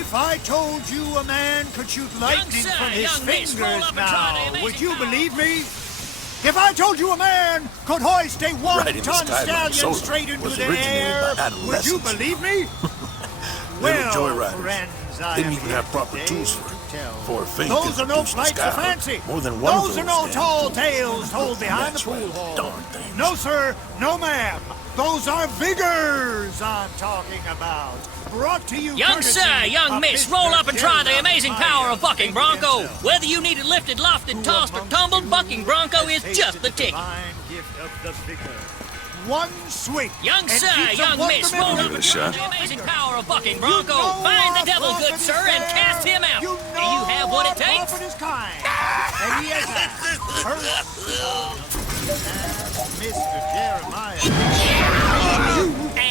If I told you a man could shoot lightning from his fingers now, would you believe me? If I told you a man could hoist a one-ton stallion straight into the air, would you believe me? Well, friends, I didn't even have proper tools for a feint. Those are no flights of fancy. More than one Those are no tall tales told behind the pool hall. No, sir. No, ma'am. Those are vigors I'm talking about. Brought to you, young sir, young miss, roll up and try the amazing power of Bucking Bronco. Whether you need it lifted, lofted, tossed, or tumbled, Bucking Bronco is just the ticket. One swing. Young sir, young miss, roll up and try the amazing power of Bucking Bronco. Find the devil, good sir, and cast him out. Do you have what it takes? And he has Mr. Jeremiah.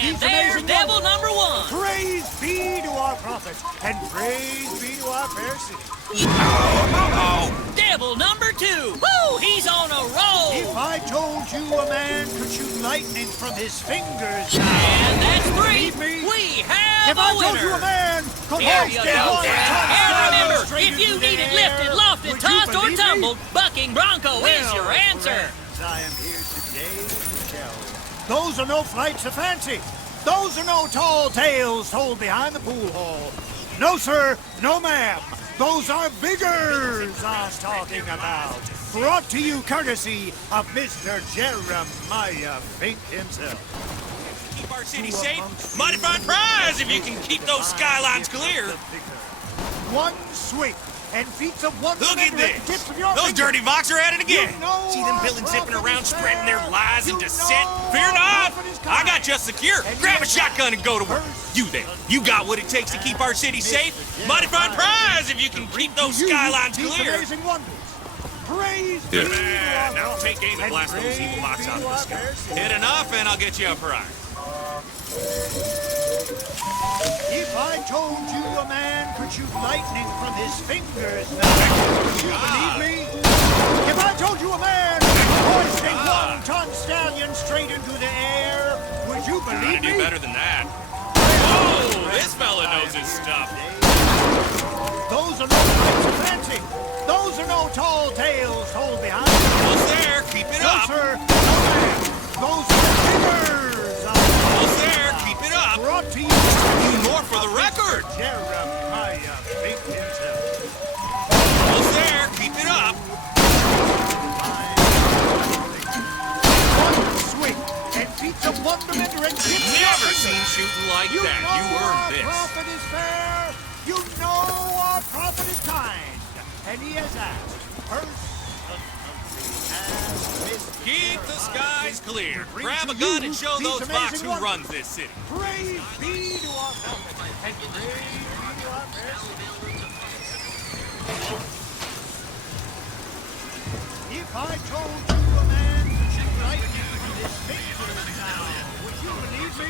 And there's devil number one. Praise be to our prophet, and praise be to our fair city. Devil number two. Woo! He's on a roll. If I told you a man could shoot lightning from his fingers, and that's three. We have a winner. If I told you a man could hoist a and remember, if you need it lifted, lofted, tossed, or tumbled, Bucking Bronco is your answer. I am here today to tell. Those are no flights of fancy. Those are no tall tales told behind the pool hall. No, sir. No, ma'am. Those are vigors I'm talking about. Brought to you courtesy of Mr. Jeremiah Fink himself. Keep our city safe. Mighty fine prize if you can keep those skylines clear. One swing. And feats of one. Look at this! Those dirty Vox are at it again! See them villains zipping around, spreading their lies and dissent? Fear not! I got you secure! Grab a shotgun and go to work! You there, you got what it takes to keep our city safe? Mighty fine prize if you can keep those skylines clear! Yeah. Now take aim and blast those evil Vox out of the sky. Hit enough and I'll get you a prize. If I told you a man could shoot lightning from his fingers now, would you believe me? If I told you a man could hoist a one-ton stallion straight into the air, would you believe me? Gotta do better than that. Whoa, this fella knows his stuff. Those are no flights of fancy. Those are no tall tales told behind. Almost there, keep it up. No, sir. No, ma'am. Those are vigors. Almost there, keep it up. Brought to you. More for the record. Jeremiah Fink himself. Almost there, keep it up. One swing and feats of wonderment and never seen shooting like that. You earned this. Our prophet is fair. You know our prophet is kind, and he has asked first. Keep the skies clear. Grab a gun and show those Vox who runs this city. Praise be to our prophet, and praise be to our fair city. If I told you a man should lightning from his fingers now, would you believe me?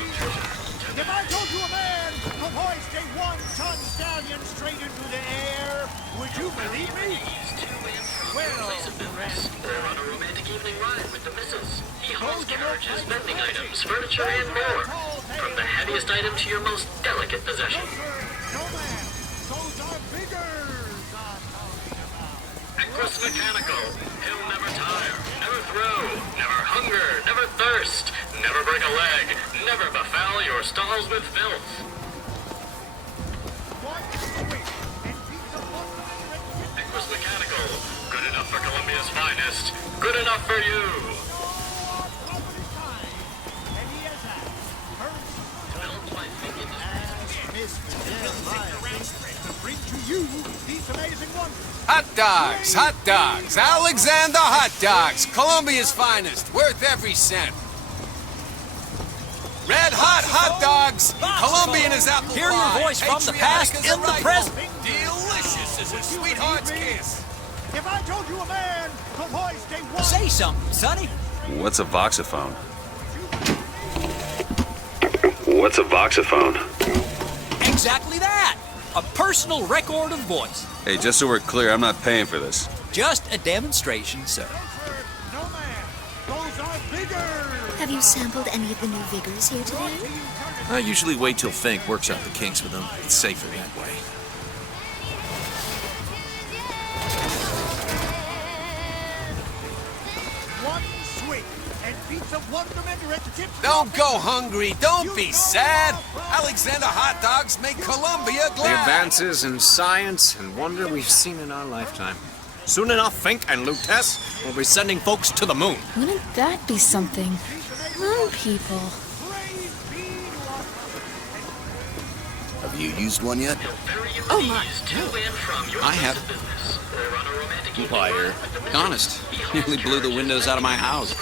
If I told you a man could hoist a one-ton stallion straight into the air, would you believe me? Well, They're on a romantic evening ride with the missus. He hauls carriages, vending items, furniture, and more. From the heaviest item to your most delicate possession. No, ma'am. Those are vigors I'm talking about. Equus Mechanical. He'll never tire, never throw, never hunger, never thirst, never break a leg, never befoul your stalls with filth. Equus Mechanical. Good enough for Columbia's finest. Good enough for you. Developed by Fink Hot dogs, hot dogs, Alexander hot dogs, Columbia's finest, worth every cent. Red hot hot dogs, Columbian is out. Hear your voice from the past in the present. Delicious as a sweetheart's kiss. If I told you a man could hoist a one... Say something, Sonny. What's a voxophone? What's a voxophone? Exactly that. A personal record of voice. Hey, just so we're clear, I'm not paying for this. Just a demonstration, sir. No, ma'am. Those are bigger. Have you sampled any of the new vigors here today? I usually wait till Fink works out the kinks with them. It's safer that way. One swing and beats a wonderment right to tips. Don't go hungry. Don't be sad. Alexander hot dogs make Columbia The glad. advances in science and wonder we've seen in our lifetime. Soon enough, Fink and Lutess will be sending folks to the moon. Wouldn't that be something? Moon people. Have you used one yet? Oh my. I have. Liar. Honest. Nearly blew the windows out of my house.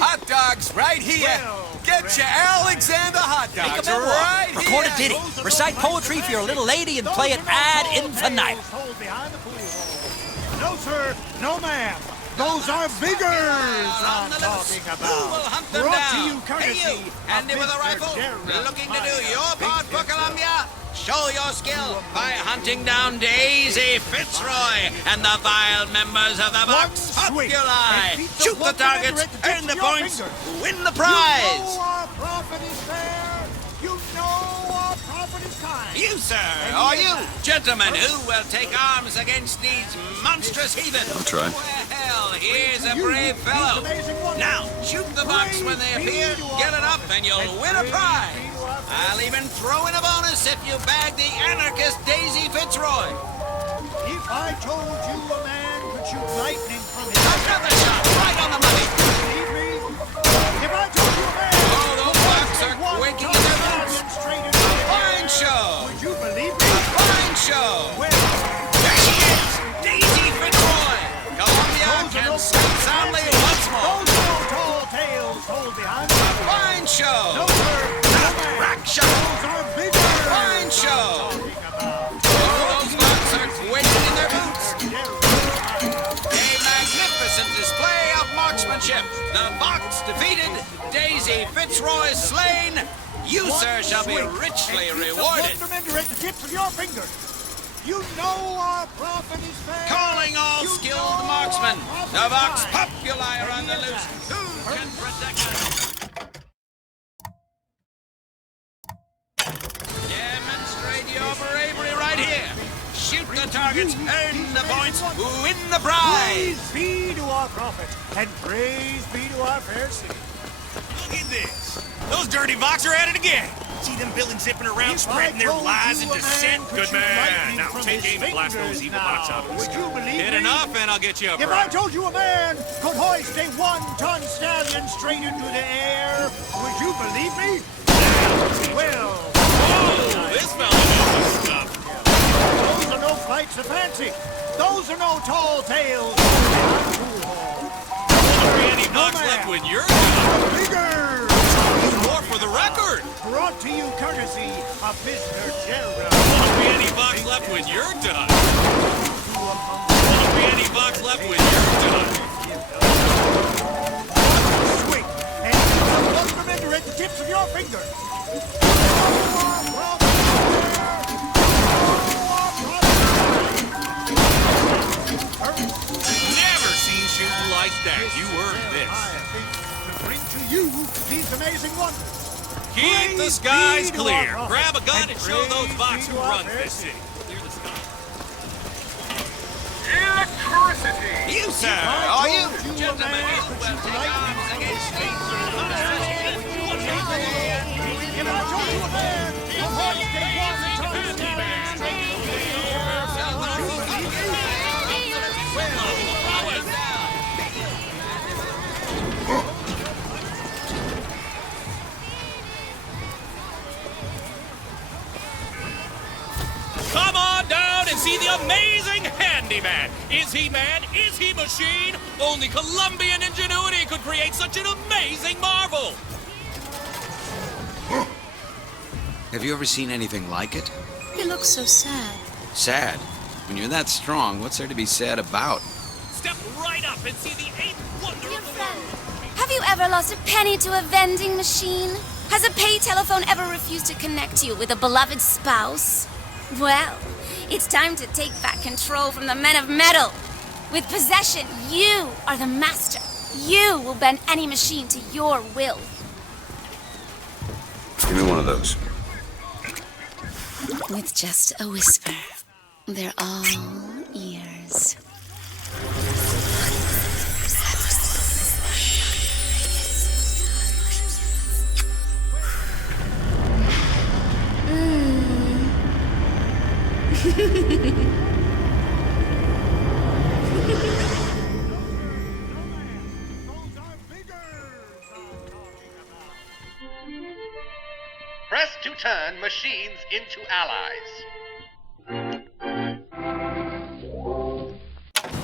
Hot dogs right here. Get your Alexander hot dogs right here. Record a ditty, recite poetry for your little lady, and play it ad infinitum. No, sir. No, ma'am. Those are biggers I'm talking about. Brought to you courtesy Handy with a rifle? Looking to do your part for Columbia? Show your skill by hunting down Daisy Fitzroy and the vile members of the Vox Populi. Shoot the targets, earn the points, win the prize. You know our prophet is there. You know our prophet is kind. You, sir, or you, gentlemen, who will take arms against these monstrous heathen? I'll try. Well, here's a brave fellow. Now, shoot the box when they appear, get it up, and you'll win a prize. I'll even throw in a bonus if you bag the anarchist Daisy Fitzroy. If I told you a man could shoot lightning from his Another shot, right on the money. believe me? If I told you a man Oh, those bucks are quaking in their boots. Fine show. Would you believe me? Fine show. Well, There she is, Daisy Fitzroy. Columbia can speak soundly once more. those no tall tales told behind the Fine show. No, sir. Rack shot. Those are bigger. Fine show. Oh, those bucks are quaking in their boots. A magnificent display of marksmanship. The Vox defeated, Daisy Fitzroy slain. You, sir, shall be richly rewarded. Wonderment at the tips of your fingers. You know our prophet is fair. Calling all You skilled know marksmen. our prophet The is Vox kind. Populi are on the loose. Who can protect us? Demonstrate your bravery right here. Shoot the targets, earn the points, win the prize. Praise be to our prophet, and praise be to our fair city. Look at this. Those dirty Vox are at it again. See them billing zipping around, spreading their lies and dissent? Good man. Now take aim and blast those evil Vox out of the Would you sky. believe Hit me? enough and I'll get you a If I prize. told you a man could hoist a one-ton stallion straight into the air, would you believe me? Well, Oh, this fella knows his stuff. those are no flights of fancy. Those are no tall tales. Won't be any Vox man. left when you're done. Bigger. More for the record. Brought to you courtesy of Mr. Gerald. Won't be any Vox left when you're done. Won't be any Vox left when you're done. Swing and some wonderment at the tips of your fingers. Never seen shooting like that. You earned this. I think to bring to you these amazing wonders. Keep the Praise skies be to clear. our Grab a gun prophet, and show those praise Vox be who to our runs fair this city. city. Clear the sky. Electricity! You, sir, or you, gentlemen, who will take arms against these monstrous heathen? If I told you a man could hoist a one-ton stallion straight into the air, would you believe me? Come on down and see the amazing handyman. Is he man? Is he machine? Only Colombian ingenuity could create such an amazing marvel. Have you ever seen anything like it? He looks so sad. Sad. When you're that strong, what's there to be sad about? Step right up and see the eighth wonder Dear of the friend, world. have you ever lost a penny to a vending machine? Has a pay telephone ever refused to connect you with a beloved spouse? Well, it's time to take back control from the men of metal. With possession, you are the master. You will bend any machine to your will. Give me one of those. With just a whisper, they're all ears. Press to turn machines into allies.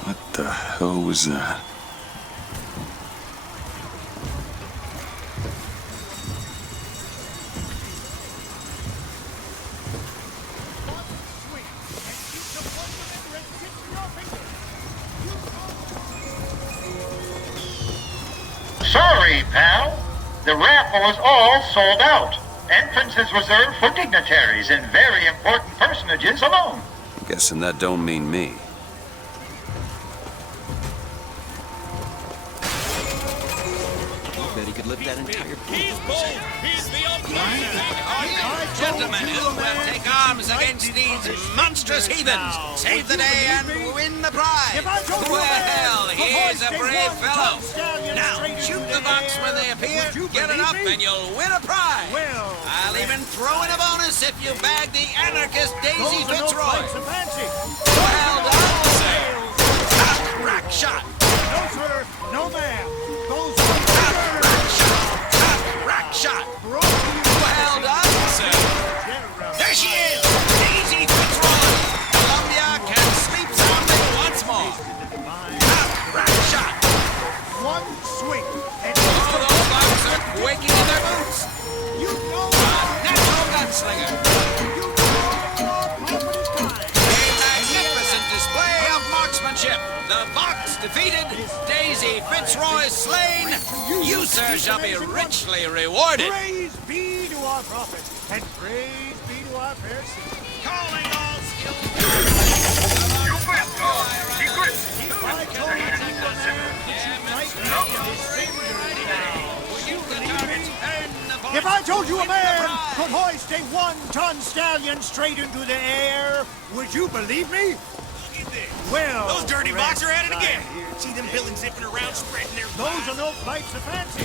What the hell was that? Sorry, pal. The raffle is all sold out. Entrance is reserved for dignitaries and very important personages alone. Guessing that don't mean me. Bet he could lift that entire pool. He's bold. He's the gentlemen who will take arms against these monstrous heathens, save the day and win the prize. Well, he's a brave fellow. Now, shoot the Vox when they appear, get it up, and you'll win a prize. I'll even throw in a bonus if you bag the anarchist Daisy Fitzroy. Well done, sir. Top rack shot. No, sir. No, ma'am. Those are Rack shot. Well done, sir. There she is. Daisy Fitzroy. Columbia can sleep soundly once more. Rack shot. one swing. And all those bugs are quaking in their boots. You know a natural gunslinger. A magnificent display of marksmanship. The Vox defeated, Daisy Fitzroy slain. You, sir, shall be richly rewarded. Praise be to our prophet, and praise be to our fair city. Calling all skilled. If I told you a man could hoist a 1-ton stallion straight into the air, would you believe me? Well, those dirty Vox are at it again. See them villains zipping around, spreading their Those are no flights of fancy.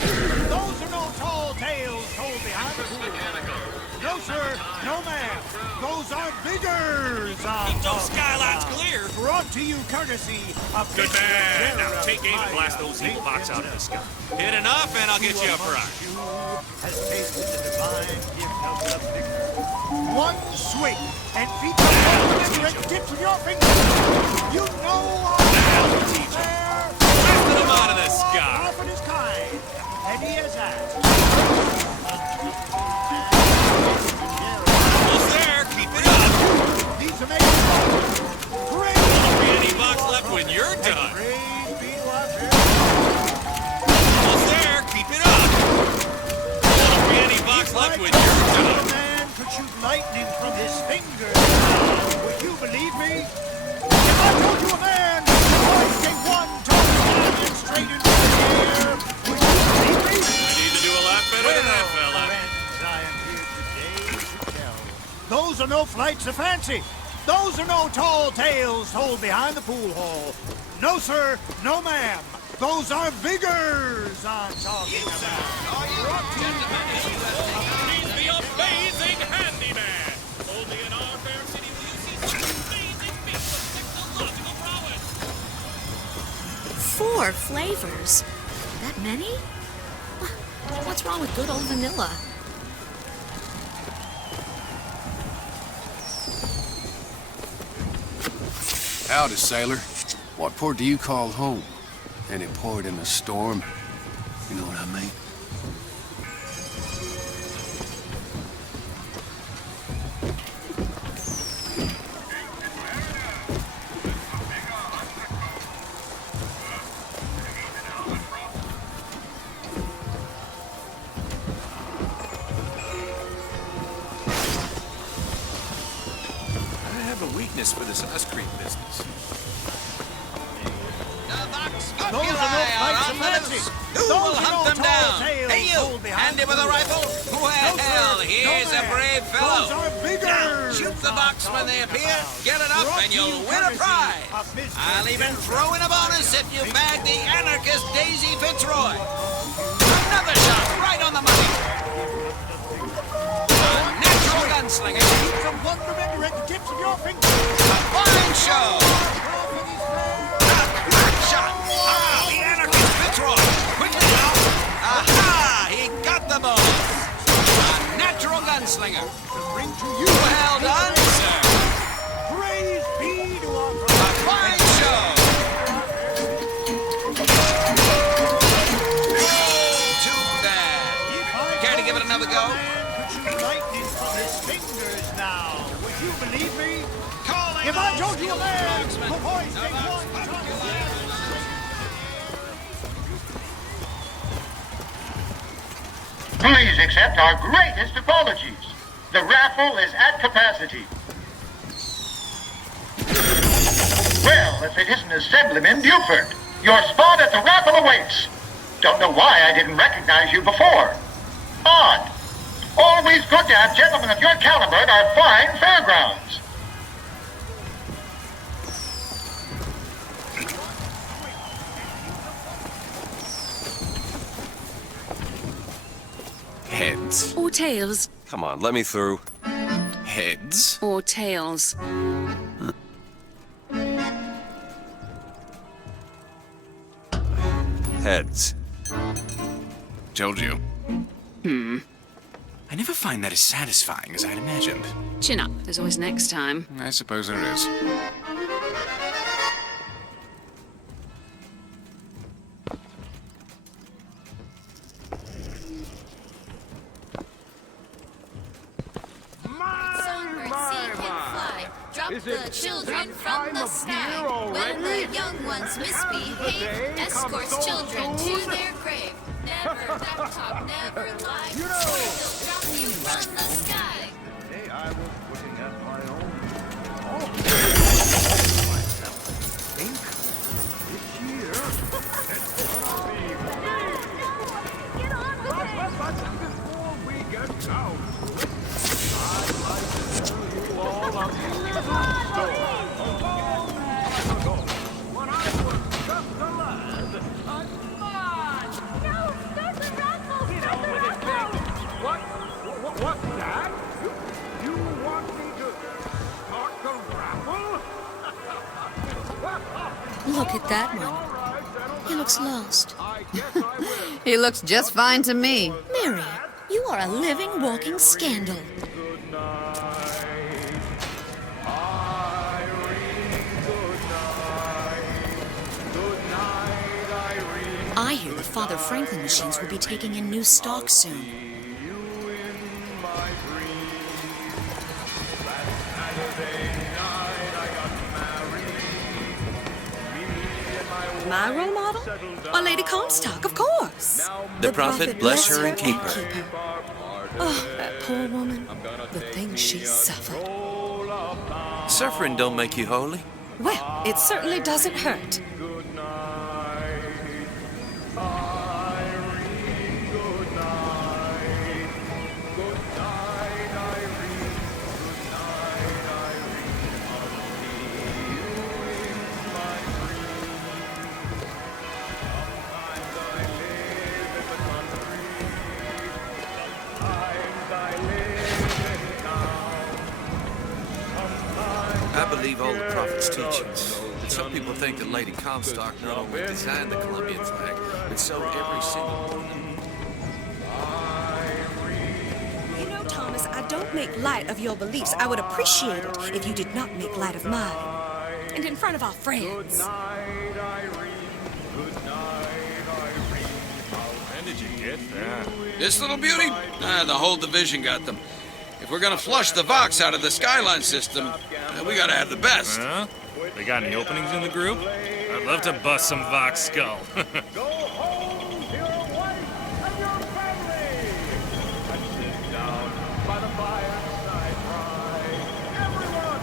Those are no tall tales told behind the pool. No, sir. No, ma'am. Those are biggers. Keep those skylines clear. Brought to you courtesy of Good man. Now take aim and blast those evil Vox out of the sky. Hit enough, and I'll get you a prize. Has tasted the divine gift of the victor. One swing and feet the tips of your fingers. You know I'll teach him. Blast them out of the sky. Often is kind, and he has asked. Almost there. Keep it up. These amazing praise Won't be any Vox left when you're done. Praise be to our fair. Almost there. Keep it up. Won't be any Vox left when you're done. Man could shoot lightning from his fingers. Would you believe me? If I told you a man could hoist a 1-ton stallion straight into the air, would you believe me? I need to do a lot better than that, fella. Friends, I am here today to tell. Those are no flights of fancy. Those are no tall tales told behind the pool hall. No, sir. No, ma'am. Those are biggers I'm talking about. He's the amazing handyman. Only in our fair city will you see such amazing feats of technological prowess. 4 flavors? That many? What's wrong with good old vanilla? Howdy, sailor. What port do you call home? Any port in a storm? You know what I mean? weakness for this ice cream business. Those are no fights of fancy. Who will hunt them down? Hey, you! Handy with a rifle? Well, here's a brave fellow. Now, shoot the box when they appear, get it up, and you'll win a prize. I'll even throw in a bonus if you bag the anarchist Daisy Fitzroy. Another shot right on the money. A natural gunslinger. Some wonderment at the tips of your fingers. A fine show. Shot! Ah, the anarchist Fitzroy! Quickly now! Aha! He got the ball! A natural gunslinger! Well done, sir! Praise be to our A fine show! Oh, too bad! Care to give it another go? lightning from his fingers now. Would you believe me? If I told you a man could hoist a one-ton Please accept our greatest apologies. The raffle is at capacity. Well, if it isn't Assemblyman Buford, your spot at the raffle awaits. Don't know why I didn't recognize you before. Odd. Always good to have gentlemen of your caliber at our fine fairgrounds. Heads. Or tails. Come on, let me through. Heads? Or tails. Heads. Told you. I never find that as satisfying as I'd imagined. Chin up. There's always next time. I suppose there is. Songbird, see him fly. Drop the children from the sky. When the young ones misbehave, escorts children to their grave. Never back talk, never lie. They'll drop you from the sky. Today I was looking at my own. Think this year Get on with it! before we get down, I'd like to tell you all a beautiful story. When I was just a lad, No, start the raffle! Start the raffle! What's that? You want me to start the raffle? Look at that one. He looks lost. He looks just fine to me. Mary, you are a living, walking scandal. I hear the Father Franklin machines will be taking in new stock soon. My role model? Our Lady Comstock, of course. The prophet bless her and keep her. Oh, that poor woman. The things she suffered. Suffering don't make you holy. Well, it certainly doesn't hurt. I believe all the prophet's teachings. But some people think that Lady Comstock not only designed the Colombian flag, but sewed every single one. You know, Thomas, I don't make light of your beliefs. I would appreciate it if you did not make light of mine. And in front of our friends. When did you get that? This little beauty? The whole division got them. If we're gonna flush the Vox out of the Skyline system, we gotta have the best. Huh? They got any openings in the group? I'd love to bust some Vox skull. Go home to your wife and your family and sit down by the fireside cry. Everyone!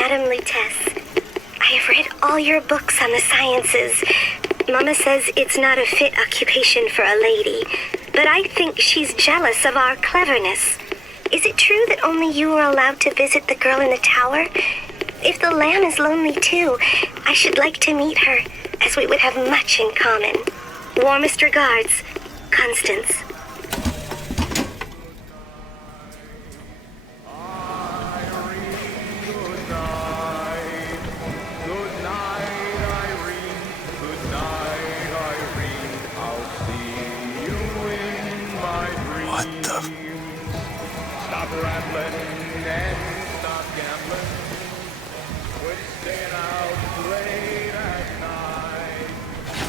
Madame Lutece, I have read all your books on the sciences. Mama says it's not a fit occupation for a lady, but I think she's jealous of our cleverness. Is it true that only you are allowed to visit the girl in the tower? If the lamb is lonely too, I should like to meet her, as we would have much in common. Warmest regards, Constance. What the? Stop rambling and stop gambling. Quit staying out late at night.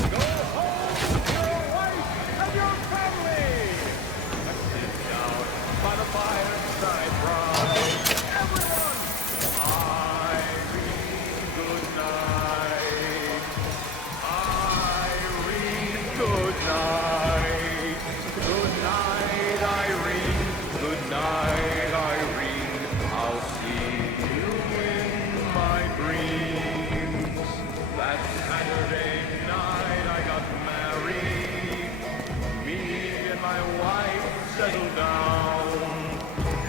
Go home to your wife and your family. And sit down by the fireside bride. Everyone, Irene, good night. Irene, good night. Good night, Irene. Good night, Irene. I'll see you in my dreams. That Saturday night I got married. Me and my wife settled down.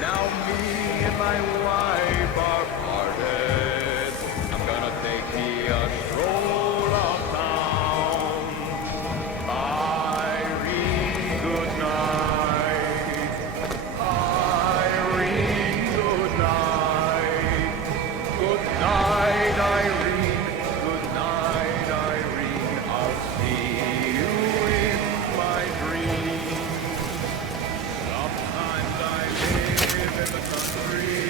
Now me and my wife are parted. I'm gonna take me a stroll uptown. Irene, good night. Irene, good night. Good night, Irene. Good night, Irene. I'll see you in my dreams. Sometimes I live in the country.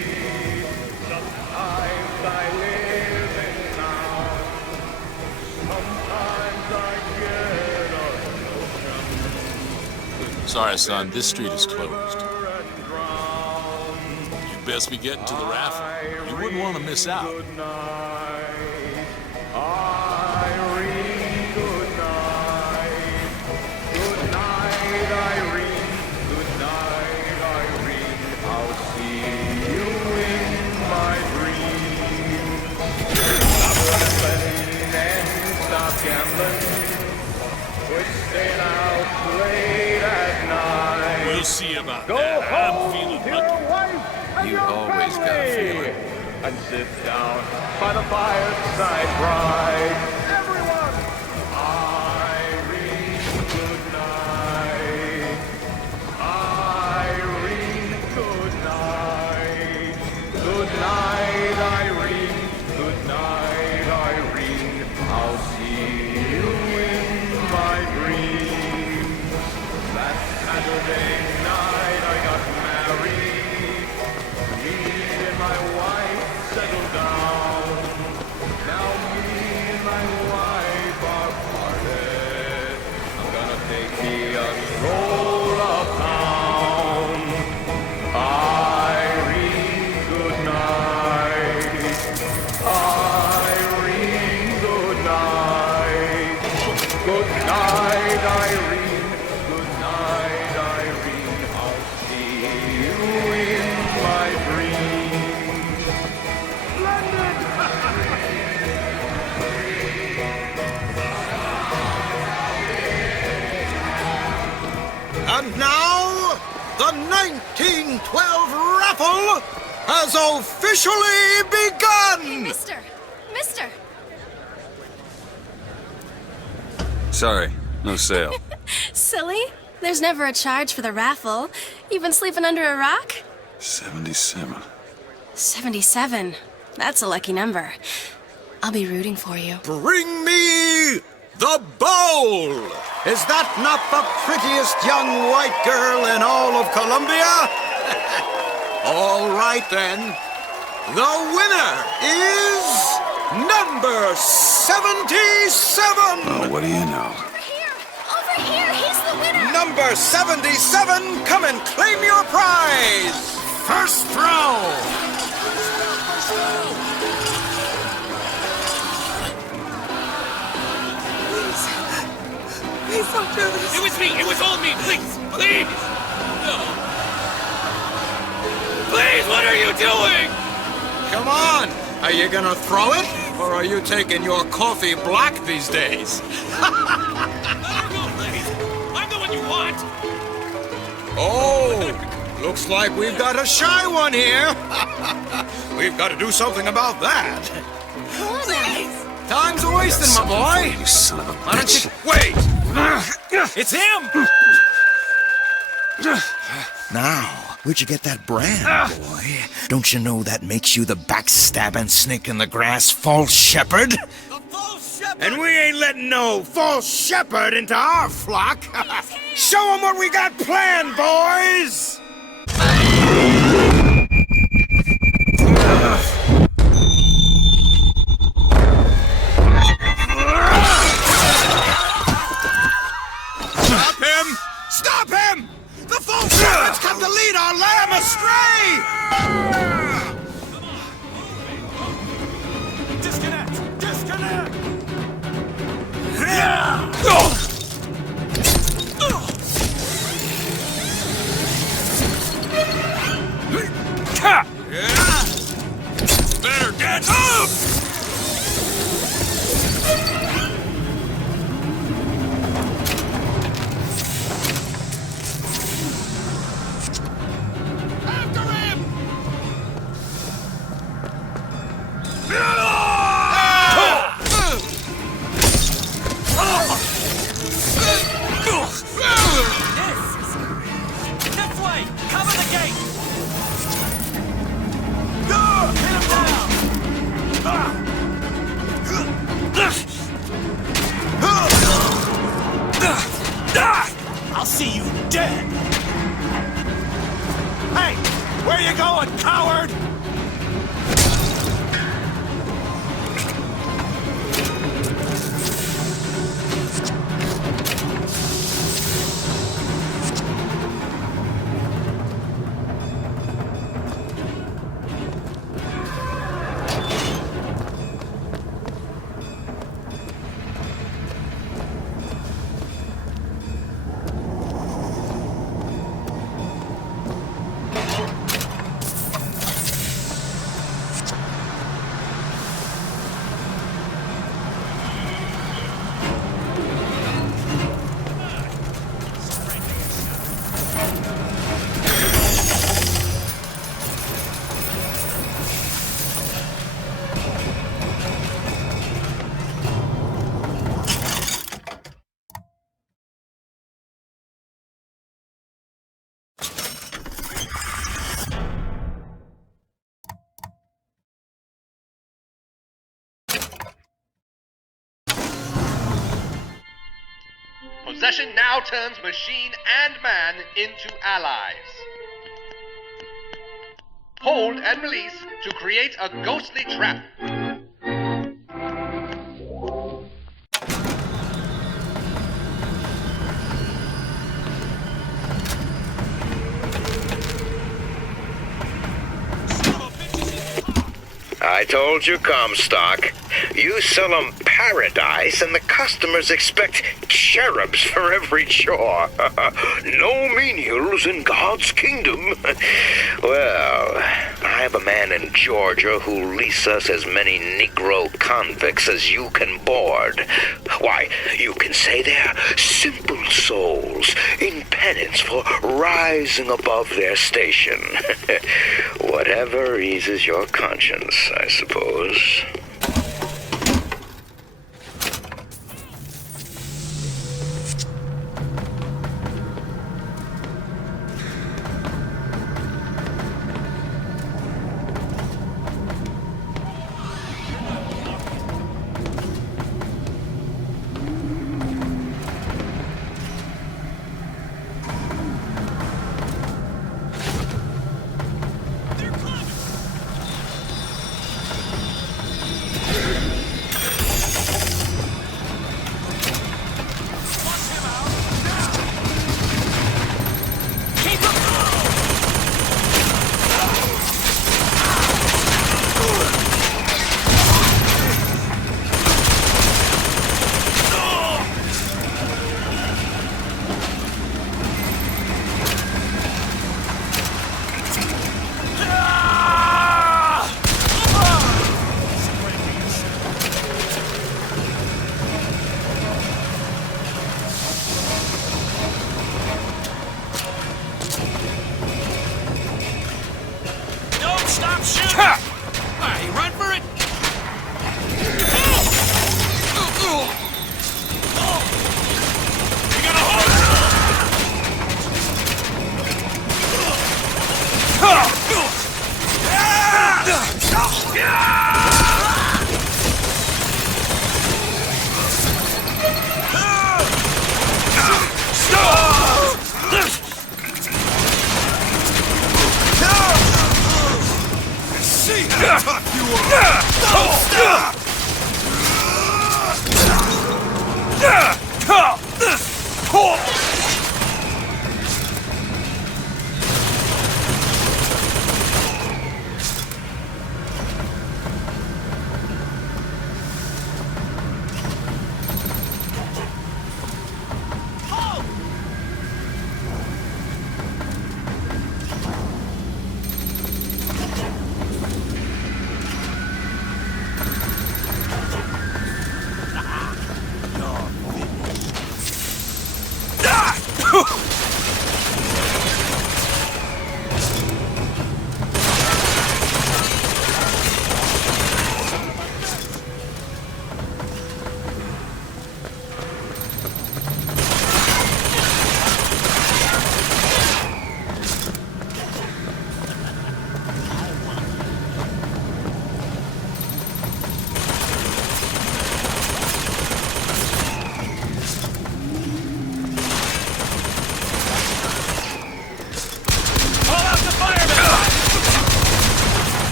Sometimes I live in town. Sometimes I get a notion. Sorry, son, this street is closed. You'd best be getting to the raffle. You wouldn't want to miss out. Irene, good night. Good night, Irene. Good night, Irene. I'll see you in my dreams. Stop rambling and stop gambling. Quit staying out late at night. We'll see about Go that. I'm home feeling to your wife and You your always got a family. feeling. And sit down by the fireside bride. Everyone, Irene, good night. Irene, good night. Good night, Irene. Good night, Irene. I'll see you in my dreams. That Saturday night I got married. Me and my wife settled down. Now me and my wife are parted. I'm gonna take me a stroll uptown. Irene, good night. Irene, good night. Good night, Irene. Good night, Irene. I'll see you in my dreams. Splendid! And now, the 1912 raffle has officially begun! Hey, Mister! Sorry, no sale. Silly. There's never a charge for the raffle. You've been sleeping under a rock? 77. 77. That's a lucky number. I'll be rooting for you. Bring me the bowl! Is that not the prettiest young white girl in all of Columbia? All right then. The winner is number 77! Oh, what do you know? Over here, he's the winner! Number 77, come and claim your prize! First throw! Please don't do this. It was me. It was all me. Please. Please. No. Please, what are you doing? Come on! Are you gonna throw it? Or are you taking your coffee black these days? Let her go, please. I'm the one you want. Oh, looks like we've got a shy one here. We've got to do something about that. Time's a wasting, my boy. You son of a Why don't bitch. you wait? It's him. Now, where'd you get that brand, boy? Don't you know that makes you the backstabbing snake in the grass false shepherd? And we ain't letting no false shepherd into our flock. Show them what we got planned, boys! Stop him! Stop him! The false shepherd's come to lead our lamb astray! Disconnect! Disconnect! Better get up! This way! Cover the gate! Hit him down! I'll see you dead! Hey! Where you going, coward? Possession now turns machine and man into allies. Hold and release to create a ghostly trap. I told you, Comstock. You sell 'em paradise, and the customers expect cherubs for every chore. No menials in God's kingdom. Well, I have a man in Georgia who'll lease us as many Negro convicts as you can board. Why, you can say they're simple souls in penance for rising above their station. Whatever eases your conscience, I suppose.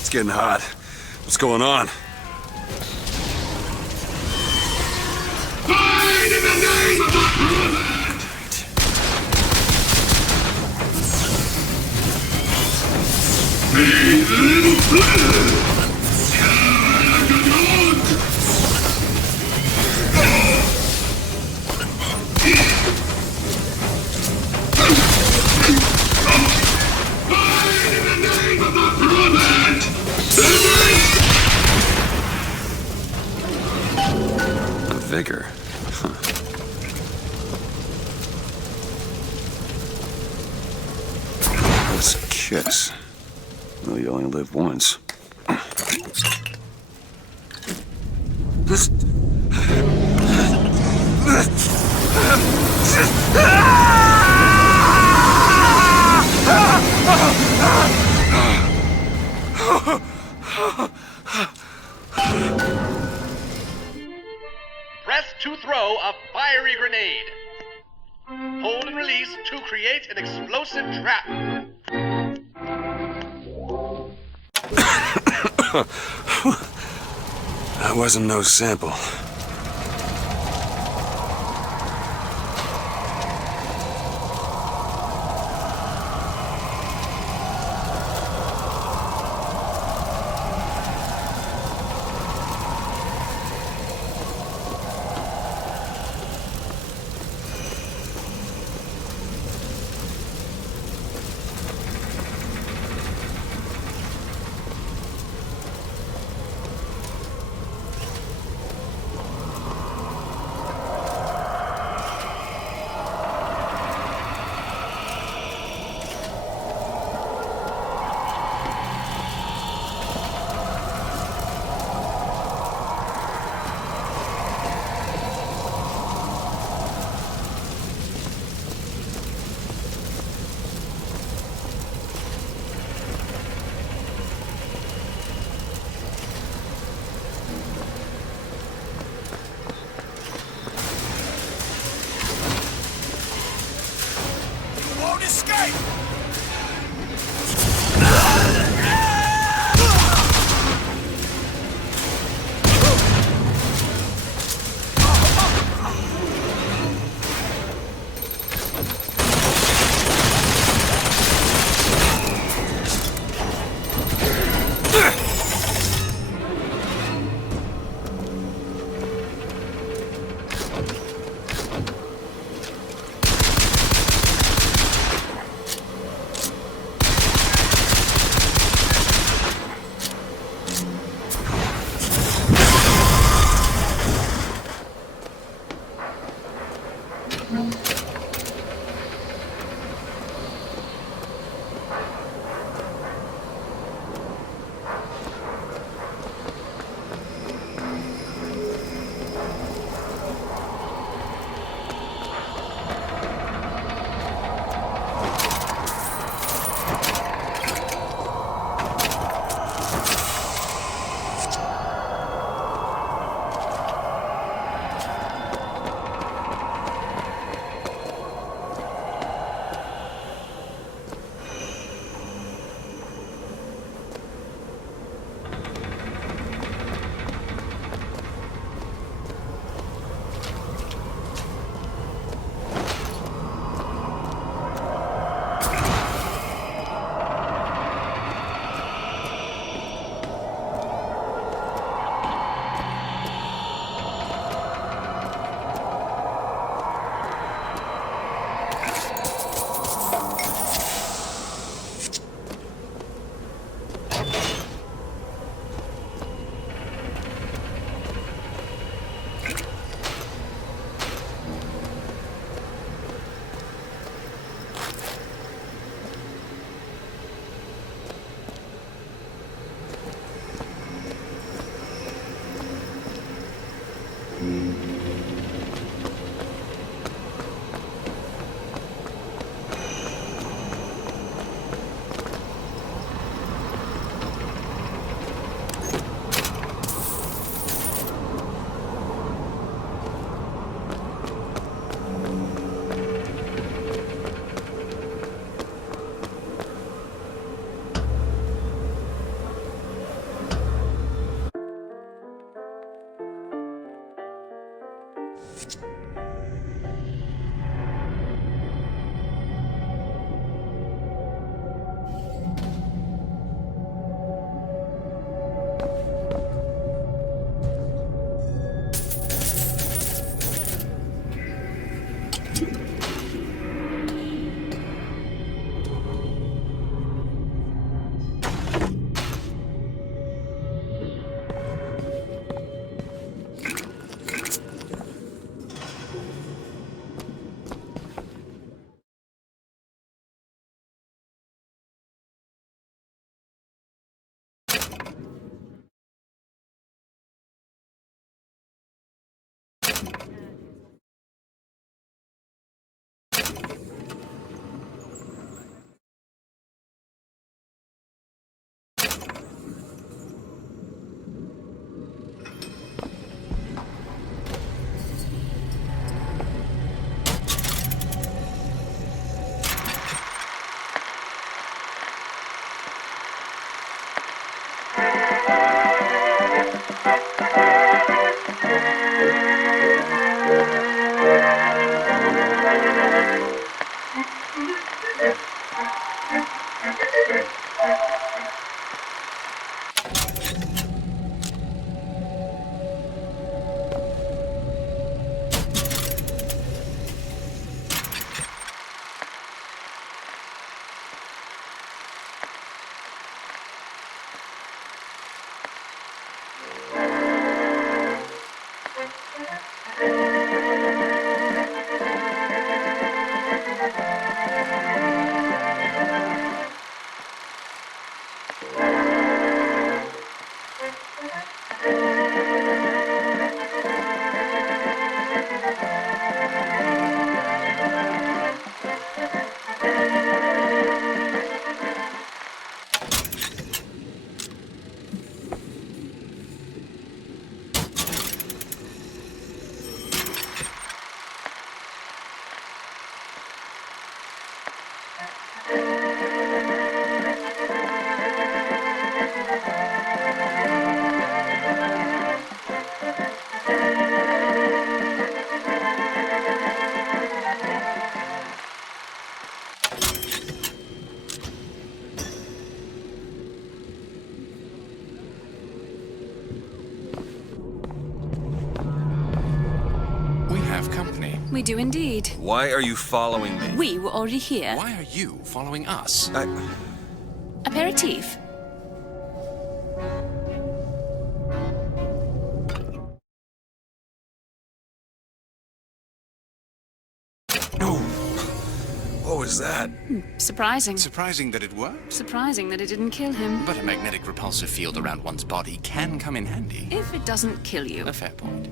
It's getting hot. What's going on? Fight in the name of the Brotherhood! Bathe a little blood! Tear like a dog! Fight in the name of the Brotherhood! Vigor. Huh. Let's kiss. Well, you only live once. Press to throw a fiery grenade. Hold and release to create an explosive trap. That wasn't no sample. We do indeed. Why are you following me? We were already here. Why are you following us? Aperitif. What was that? Surprising. Surprising that it worked? Surprising that it didn't kill him. But a magnetic repulsive field around one's body can come in handy. If it doesn't kill you. A fair point.